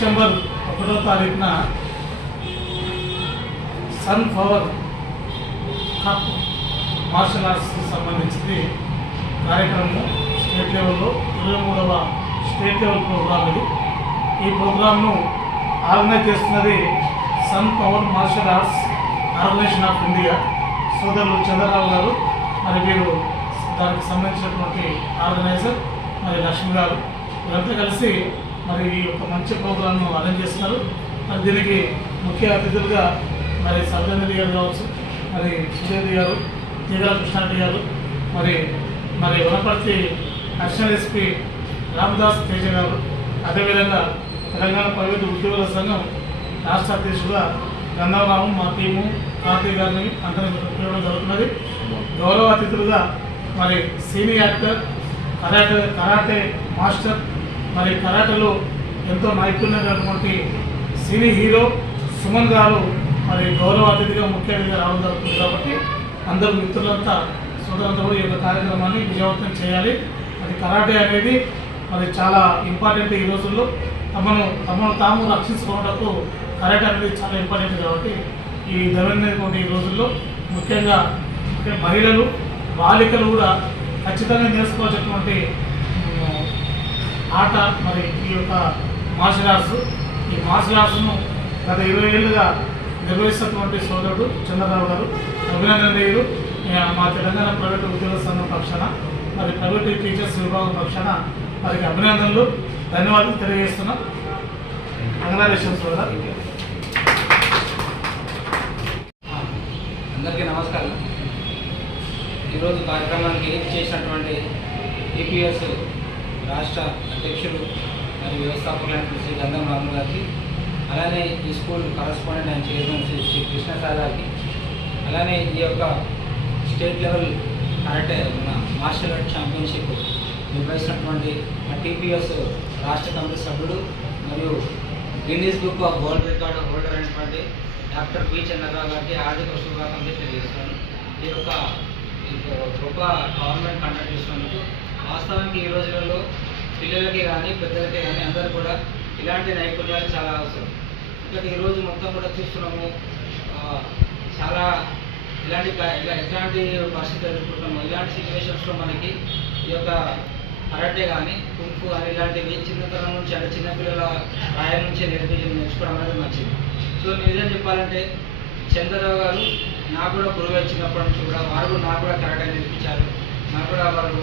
December 1వ తారీఖున sun power cup martial ఆర్ట్స్కి సంబంధించింది కార్యక్రమం స్టేట్ లెవెల్లో 23వ స్టేట్ లెవెల్ ప్రోగ్రామ్ ఇది. ఈ ప్రోగ్రామ్ను ఆర్గనైజ్ చేస్తున్నది sun power martial arts organisation of India సోదరులు చంద్రరావు గారు, మరి వీరు దానికి సంబంధించినటువంటి ఆర్గనైజర్ మరి లక్ష్మి గారు, వీరంతా కలిసి మరి ఈ యొక్క మంచి ప్రోగ్రామ్ను అరేంజ్ చేస్తున్నారు. మరి దీనికి ముఖ్య అతిథులుగా మరి సర్వేంద్ర గారు కావచ్చు, మరి సుజయ్ గారు, తీగల కృష్ణారెడ్డి గారు, మరి వనపర్తి అడిషనల్ ఎస్పీ రామదాస్ తేజ గారు, అదేవిధంగా తెలంగాణ ప్రైవేటు ఉద్యోగుల సంఘం రాష్ట్ర అధ్యక్షుడుగా గంధవరావు, మా టీము కార్తీక్ గారిని అందరినీ పిలవడం జరుగుతున్నది. గౌరవ అతిథులుగా మరి సీనియర్ యాక్టర్, కరాటే మాస్టర్, మరి కరాటేలో ఎంతో నైపుణ్యమైనటువంటి సినీ హీరో సుమన్ గారు మరి గౌరవ అతిథిగా ముఖ్య అతిథిగా రావడం జరుగుతుంది. కాబట్టి అందరూ మిత్రులంతా సోదరులతో ఈ యొక్క కార్యక్రమాన్ని విజయవంతం చేయాలి. మరి కరాటే అనేది మరి చాలా ఇంపార్టెంట్. ఈ రోజుల్లో తమను తాము రక్షించుకోవడానికి కరాటే అనేది చాలా ఇంపార్టెంట్. కాబట్టి ఈ ధైర్యమైనటువంటి ఈ రోజుల్లో ముఖ్యంగా మహిళలు, బాలికలు కూడా ఖచ్చితంగా నేర్చుకోవాల్సినటువంటి ఆట మరి ఈ యొక్క మార్షల్ ఆర్ట్స్. ఈ మార్షల్ ఆర్ట్స్ను గత 20 ఏళ్ళుగా నిర్వహిస్తున్నటువంటి సోదరుడు చంద్రరావు గారు అభినందనీయులు. మా తెలంగాణ ప్రైవేటు ఉద్యోగ సంఘం పక్షాన, మరి ప్రైవేటు టీచర్స్ విభాగం పక్షాన వారికి అభినందనలు, ధన్యవాదాలు తెలియజేస్తున్నాం. కంగ్రాచులేషన్స్ సోదరు. అందరికీ నమస్కారం. ఈరోజు కార్యక్రమానికి చేసినటువంటి టీపీఎస్ రాష్ట్ర అధ్యక్షులు మరియు వ్యవస్థాపకులైన శ్రీ గంధం రాము గారికి, అలానే ఈ school correspondent and chairman Shri Krishnasai గారికి, అలానే ఈ యొక్క state level karate martial art championship నిర్వహిస్తున్నటువంటి టీపీఎస్ రాష్ట్ర కమిటీ సభ్యుడు మరియు Guinness book of world record holder అయినటువంటి డాక్టర్ పి చంద్రరావు గారికి ఆర్థిక శుభాకాంక్షలు తెలియజేస్తున్నాను. ఈ యొక్క గొప్ప గవర్నమెంట్ కండక్ట్ చేసినందుకు వాస్తవానికి ఈ రోజులలో పిల్లలకి కానీ పెద్దలకి కానీ అందరూ కూడా ఇలాంటి నైపుణ్యాలు చాలా అవసరం. ఎందుకంటే ఈరోజు మొత్తం కూడా చూస్తున్నాము, చాలా ఎట్లాంటి పరిస్థితులు ఎదుర్కొంటున్నాము. ఇలాంటి సిచ్యువేషన్స్లో మనకి ఈ యొక్క కరాటే కానీ కుంఫు కానీ ఇలాంటివి చిన్నతనం నుంచి అంటే చిన్నపిల్లల ప్రాయం నుంచే నేర్చుకోవడం అనేది మంచిది. సో నిజం చెప్పాలంటే చంద్రరావు గారు నాకు కూడా గురువు వచ్చినప్పటి నుంచి కూడా వారు నాకు కూడా కరాటే నేర్పించారు. నాకు కూడా వారు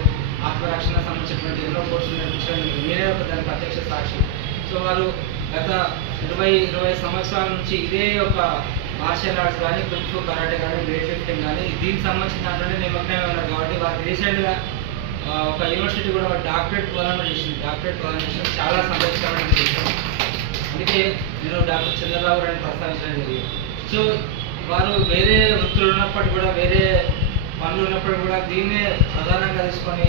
ఆత్మరక్షణ సంబంధించినటువంటి ఎన్నో కోర్సులు నేర్పించడానికి మీరే ఒక దాని ప్రత్యక్ష సాక్షి. సో వారు గత 20 సంవత్సరాల నుంచి ఇదే ఒక మార్షల్ ఆర్ట్స్ కానీ కుంఫు కరాటే కానీ వెయిట్ లిఫ్టింగ్ కానీ దీనికి సంబంధించినటువంటి నిమగ్నమే ఉన్నారు. కాబట్టి వారు రీసెంట్గా ఒక యూనివర్సిటీ కూడా డాక్టరేట్ ప్రోగ్రామ్ చేసింది. డాక్టరేట్ ప్రోగ్రామ్ చేసి చాలా సంతోషకరమైన విషయం. అందుకే నేను డాక్టర్ చంద్రరావు గారిని ప్రస్తావించడం జరిగింది. సో వారు వేరే వృత్తులు ఉన్నప్పటికీ కూడా, వేరే పనులు ఉన్నప్పటికీ కూడా దీన్నే ప్రధానంగా తీసుకొని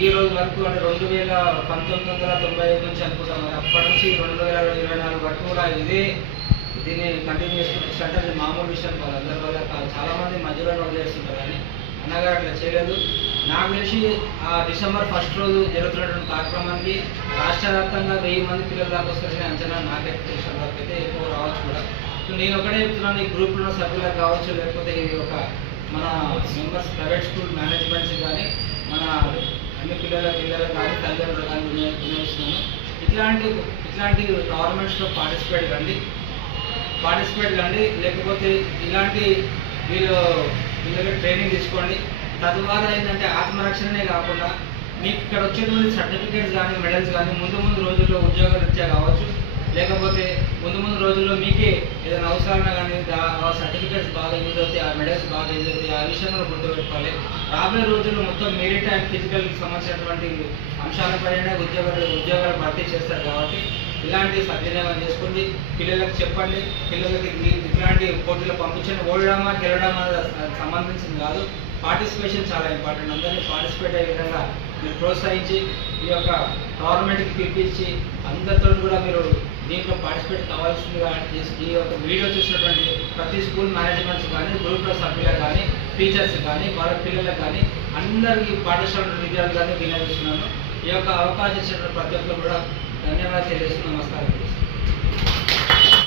ఈ రోజు వరకు అంటే 1995 నుంచి అనుకుంటాం, మరి అప్పటి నుంచి 2024 వరకు కూడా దీన్ని కంటిన్యూ చేసుకుంటే అంటే అది మామూలు విషయం కాదు. అందరి వల్ల చాలామంది మధ్యలో వదిలేస్తుంటారు, కానీ అన్నగారు అట్లా చేయలేదు. నాకు తెలిసి ఆ డిసెంబర్ 1 రోజు జరుగుతున్నటువంటి కార్యక్రమానికి రాష్ట్ర వ్యాప్తంగా 1000 మంది పిల్లల దాకా వస్తారని అంచనా. నాకైతే తెలిసిన వరకు అయితే ఎక్కువ రావచ్చు కూడా. సో నేను ఒకటే చెప్తున్నాను, ఈ గ్రూప్లో సభ్యులకు కావచ్చు, లేకపోతే ఇది ఒక మన మెంబర్స్ ప్రైవేట్ స్కూల్ మేనేజ్మెంట్స్ కానీ మన అన్ని పిల్లలకు కానీ తల్లిదండ్రులు కానీ వినియోగిస్తున్నాను. ఇట్లాంటి గవర్నమెంట్స్లో పార్టిసిపేట్ కండి, లేకపోతే ఇలాంటి వీళ్ళకి ట్రైనింగ్ తీసుకోండి. తద్వారా ఏంటంటే ఆత్మరక్షణనే కాకుండా మీకు ఇక్కడ వచ్చేటువంటి సర్టిఫికేట్స్ కానీ మెడల్స్ కానీ ముందు రోజుల్లో ఉద్యోగ రీత్యా కావచ్చు, లేకపోతే ముందు రోజుల్లో మీకే ఏదైనా అవసరాలు కానీ ఆ సర్టిఫికేట్స్ బాగా యూజ్ అవుతాయి, ఆ మెడల్స్ బాగా యూజ్ అవుతాయి. ఆ విషయంలో గుర్తుపెట్టుకోవాలి. రాబోయే రోజుల్లో మొత్తం మెరిట్ అండ్ ఫిజికల్కి సంబంధించినటువంటి అంశాలపైనే ఉద్యోగాలు భర్తీ చేస్తారు. కాబట్టి ఇలాంటి సద్వినియోగం చేసుకోండి. పిల్లలకు చెప్పండి, పిల్లలకి ఇట్లాంటి పోటీలు పంపించండి. ఓడడమా గెలవడమా సంబంధించింది కాదు, పార్టిసిపేషన్ చాలా ఇంపార్టెంట్. అందరినీ పార్టిసిపేట్ అయ్యే విధంగా మీరు ప్రోత్సహించి ఈ యొక్క గవర్నమెంట్కి పిలిపించి అందరితో కూడా మీరు దీంట్లో పార్టిసిపేట్ కావాల్సిందిగా ఈ యొక్క వీడియో చూసినటువంటి ప్రతి స్కూల్ మేనేజ్మెంట్స్ కానీ, గ్రూప్లో సభ్యులకు కానీ, టీచర్స్ కానీ, వాళ్ళ పిల్లలకు కానీ అందరికీ పాఠశాల విద్యార్థులు కానీ వినియోగిస్తున్నాను. ఈ యొక్క అవకాశం ఇచ్చినటువంటి ప్రతి ఒక్కరు కూడా ధన్యవాదాలు తెలియజేస్తున్నాను. నమస్కారం.